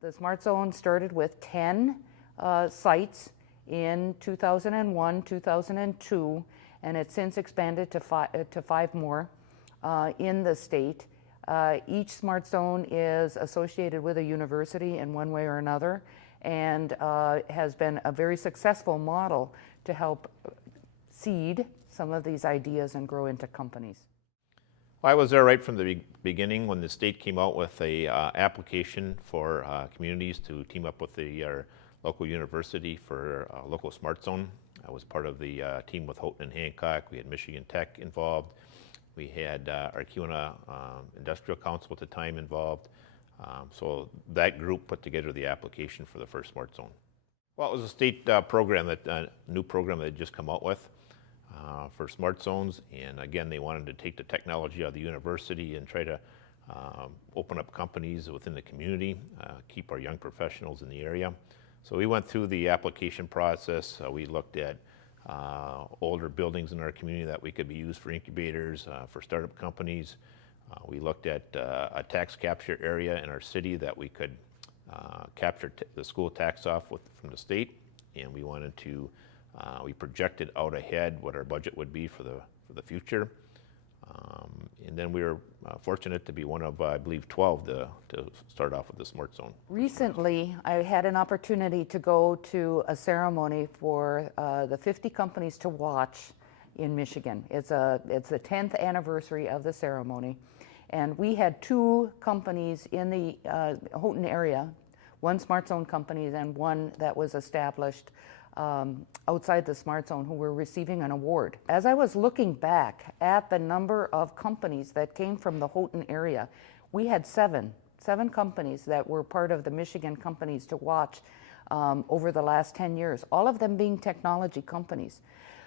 The SmartZone started with 10 sites in 2001, 2002, and it's since expanded to five more in the state. Each SmartZone is associated with a university in one way or another, and has been a very successful model to help seed some of these ideas and grow into companies. Well, I was there right from the beginning when the state came out with a application for communities to team up with our local university for a local SmartZone. I was part of the team with Houghton Hancock. We had Michigan Tech involved. We had our Kiwana Industrial Council at the time involved. So that group put together the application for the first SmartZone. Well, it was a state program, new program that had just come out with for SmartZones, and again, they wanted to take the technology out of the university and try to open up companies within the community, keep our young professionals in the area. So we went through the application process. We looked at older buildings in our community that we could be used for incubators, for startup companies. We looked at a tax capture area in our city that we could capture the school tax off from the state, and we wanted to we projected out ahead what our budget would be for the future. And then we were fortunate to be one of, I believe, 12 to start off with the SmartZone. Recently, I had an opportunity to go to a ceremony for the 50 companies to watch in Michigan. It's the 10th anniversary of the ceremony. And we had two companies in the Houghton area, one SmartZone company and one that was established outside the SmartZone, who were receiving an award. As I was looking back at the number of companies that came from the Houghton area, we had seven companies that were part of the Michigan Companies to Watch over the last 10 years, all of them being technology companies.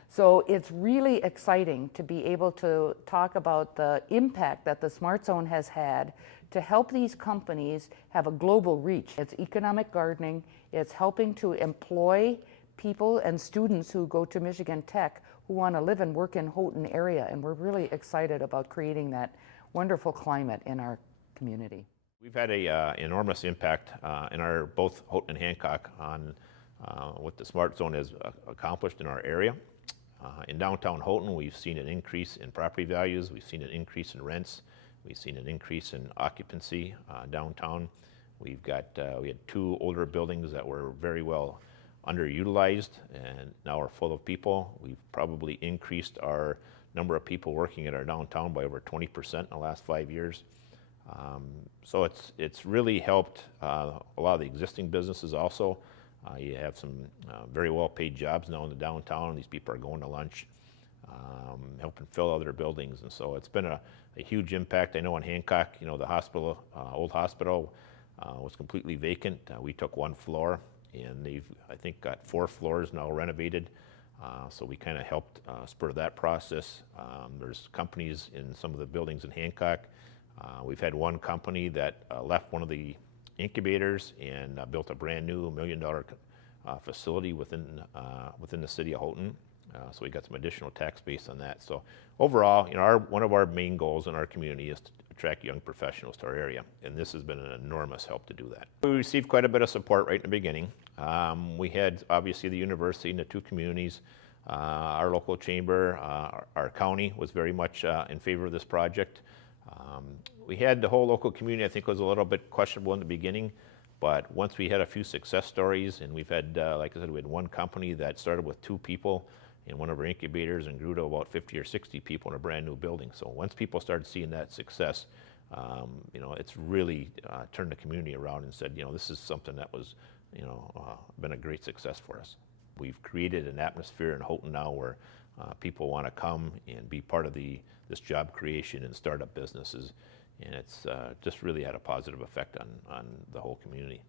So it's really exciting to be able to talk about the impact that the SmartZone has had to help these companies have a global reach. It's economic gardening, it's helping to employ people and students who go to Michigan Tech who want to live and work in Houghton area, and we're really excited about creating that wonderful climate in our community. We've had a enormous impact in our both Houghton and Hancock on what the SmartZone has accomplished in our area. In downtown Houghton, we've seen an increase in property values, we've seen an increase in rents, we've seen an increase in occupancy downtown. We had two older buildings that were very well underutilized and now are full of people. We've probably increased our number of people working at our downtown by over 20% in the last 5 years. So it's really helped a lot of the existing businesses also. You have some very well paid jobs now in the downtown, and these people are going to lunch, helping fill other buildings, and so it's been a huge impact. I know in Hancock, the hospital, old hospital, was completely vacant. We took one floor, and they've, I think, got 4 floors now renovated. So we kind of helped spur that process. There's companies in some of the buildings in Hancock. We've had one company that left one of the incubators and built a brand new $1 million facility within the city of Houghton. So we got some additional tax base on that. So overall, one of our main goals in our community is to attract young professionals to our area, and this has been an enormous help to do that. We received quite a bit of support right in the beginning. We had obviously the university and the two communities, our local chamber, our county was very much in favor of this project. We had the whole local community, I think, was a little bit questionable in the beginning, but once we had a few success stories, and we've had, like I said, we had one company that started with 2 people in one of our incubators and grew to about 50 or 60 people in a brand new building. So once people started seeing that success, it's really turned the community around and said, this is something that was, been a great success for us. We've created an atmosphere in Houghton now where people want to come and be part of this job creation and startup businesses, and it's just really had a positive effect on the whole community.